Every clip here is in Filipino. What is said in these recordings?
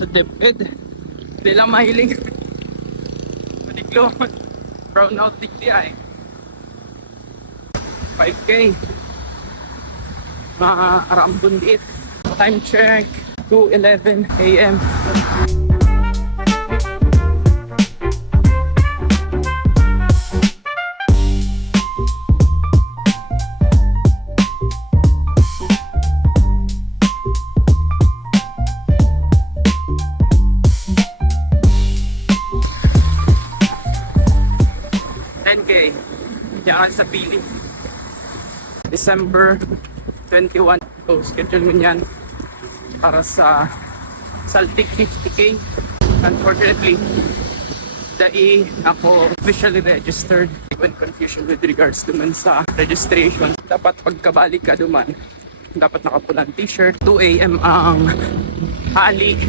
sa DepEd. Hindi lang mahiling. Madiklon. Brown out digdi ay. 5K. Maarambon dit. Time check. 2:11 AM. Diyan sa pili. December 21. So, schedule mo yan para sa Saltik 50K. Unfortunately, ako officially registered. When confusion with regards to man sa registration. Dapat pagkabalik ka duman, dapat nakapulang t-shirt. 2 AM ang hali.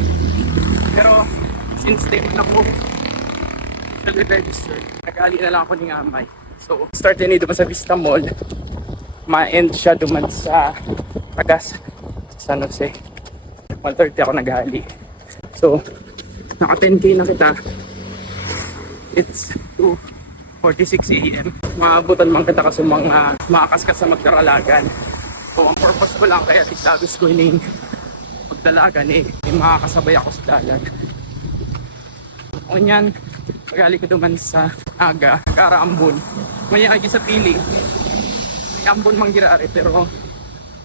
Pero since day na ako officially registered, nag-ali na lang ako ni Amay. So, start din dito sa Vista Mall. Ma-end siya duman sa Tagas, sa San Jose. 1:30 ako naghali. So, naka 10K na kita. It's 2:46 AM. Maabutan man kita kasi mga makakaskas sa magdaralagan. So, ang purpose ko lang kaya tiglagos ko yung magdalagan makakasabay ako sa dalag. O niyan, magali ko duman sa aga, Karaambon. May agi sa pili. May ambon manggirari pero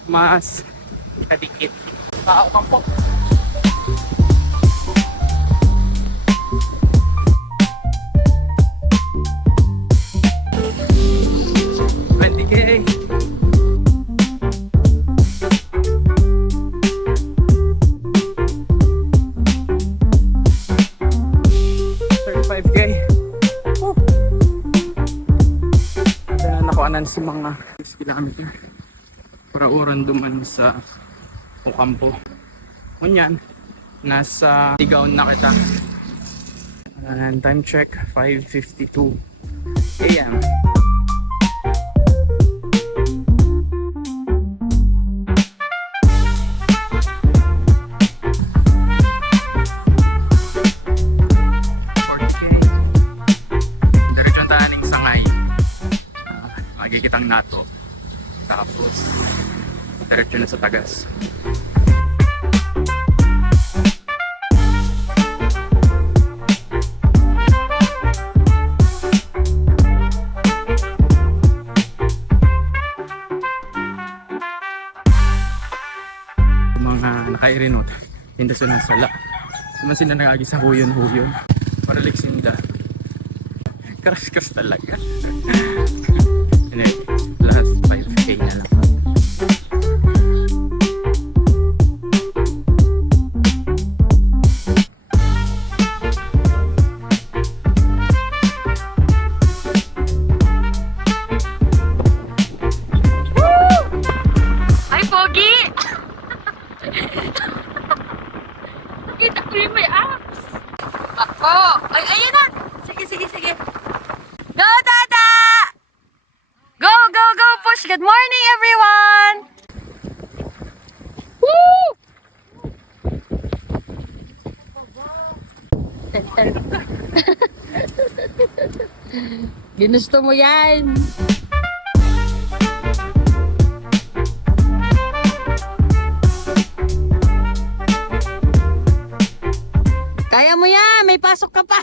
mas kadikit. Tao kang po. Si mga 6 km para oran duman sa Ocampo. Kunyan, nasa Ligaw na kita. And time check 5:52 AM. Magkikitang nato. Tapos diretso na sa Tagas. Mga nakairinot hindi sila sala. Naman sila nagagi sa huyon-huyon para liksinda. Karas-karas talaga. Last 5K na lang. Ay, Pogi! Nakita ko yung may abs. Ako! Ay, ayun na! Sige, sige, sige. Go, Dada! Go, go, go, push! Good morning, everyone! Woo! Ginusto mo yan! Kaya mo yan! May pasok ka pa!